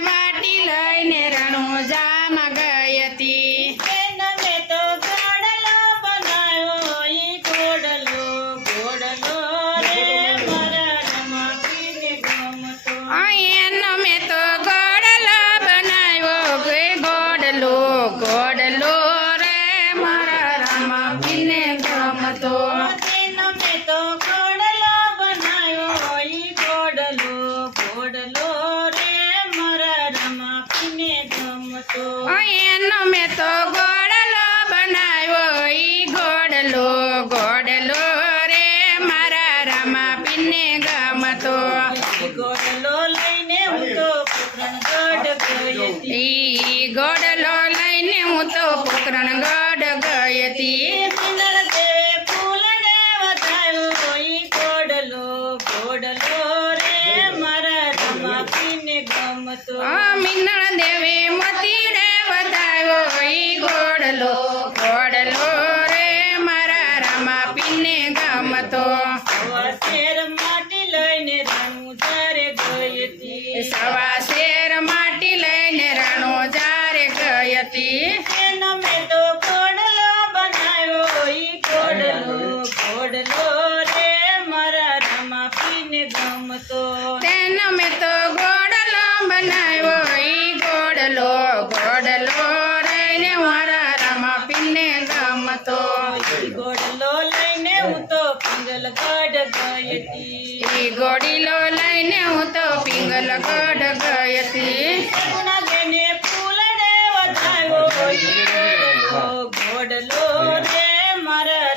માટી લઈને રણોજામાં ગઈ હતી ઈ ગોડલો લઈને હું તો પોકરણગઢ ગઈ હતી સિંદળ દેવે ગઈ હતી ગોડીલો લઈને હું તો પિંગલગઢ ગઈ હતી સગુણા બેને ફૂલને વધાયો ઘોડલો રે મારા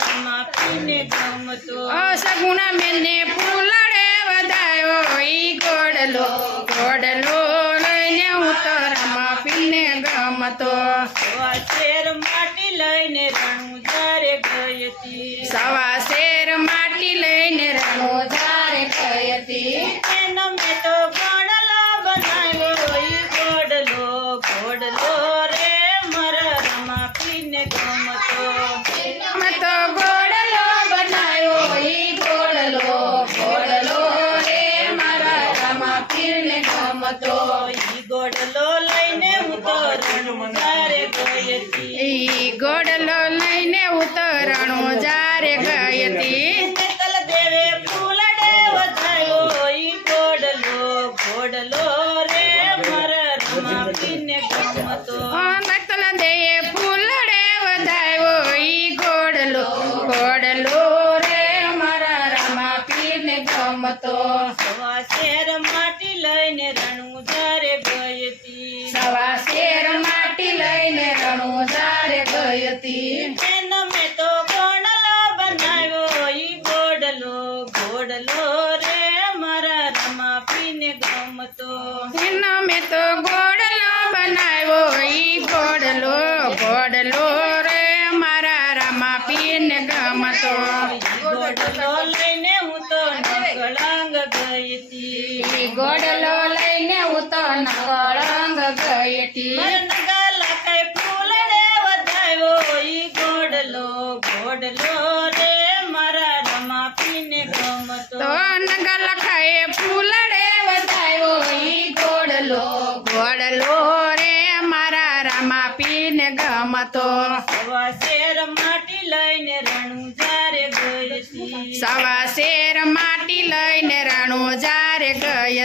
ગમતો. સગુણા બેને ફૂલડે વધાયો ઈ ગોડલો ગોડલો લઈને હું તો ગમતો. શેર માટી લઈને રણું જારે ગઈ હતી સવા શેર ઈ ગોડલો લઈને ઉતરણો જારે ગઈ હતી નેતલ દેવે ફૂલડે વધાયો ઈ ઘોડલો ઘોડલો રે મારા રમાપીને ગમતો નકલ દે ફૂલડે વધાયો ઈ ગોડલો ગોડલો રે મારા રામાપીરને ગમતો સવા શેર માટી લઈને રણું જારે ગઈ સવા શેર માટી લઈને રણો સારે ગઈ હતી એનો મેં તો ઘોડલો બનાવ્યો ઈ રે મારા રમાપીને ગમતો. એનો મેં તો ગોડલો બનાવ્યો ઈ ગોડલો ગોડલો રે મારા ગમતો. ગોડલો લઈને હું તો નકળાંગ ગઈ હતી ગોડલો ફૂલડે વધાયો? ઈ ઘોડલો ગોડલો રે મારા રમાપીને ગમતો. તો નગર લખાએ ફૂલડે વધાયો? ઈ ગોડલો ગોડલો રે મારા રામાપીરને ગમતો. સવા શેર માટી લઈને રણું જારે ગઈ હતી સવા શેર માટી લઈને રાણો જારે ગઈ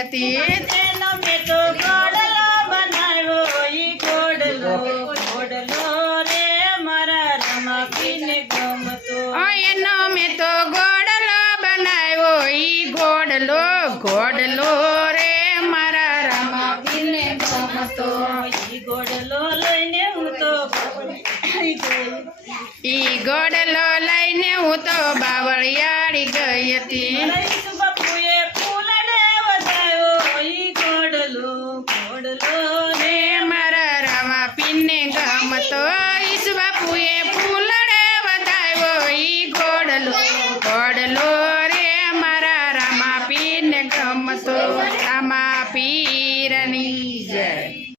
ગોડલો ગોડલો રે મારા રામાપીરને ગમતો. ઈ ઘોડલો લઈને હું તો ઈ ગોડલો